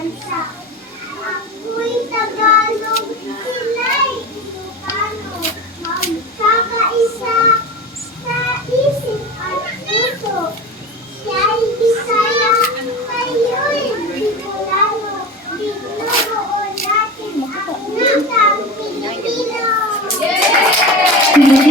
bansa. Ako'y Tagalog, sila'y Ilocano. Magkakaisa sa isip at puso. Siya'y Bisaya, kayo'y Bicolano. Binubuo natin ang nasang Pilipino. Yeah!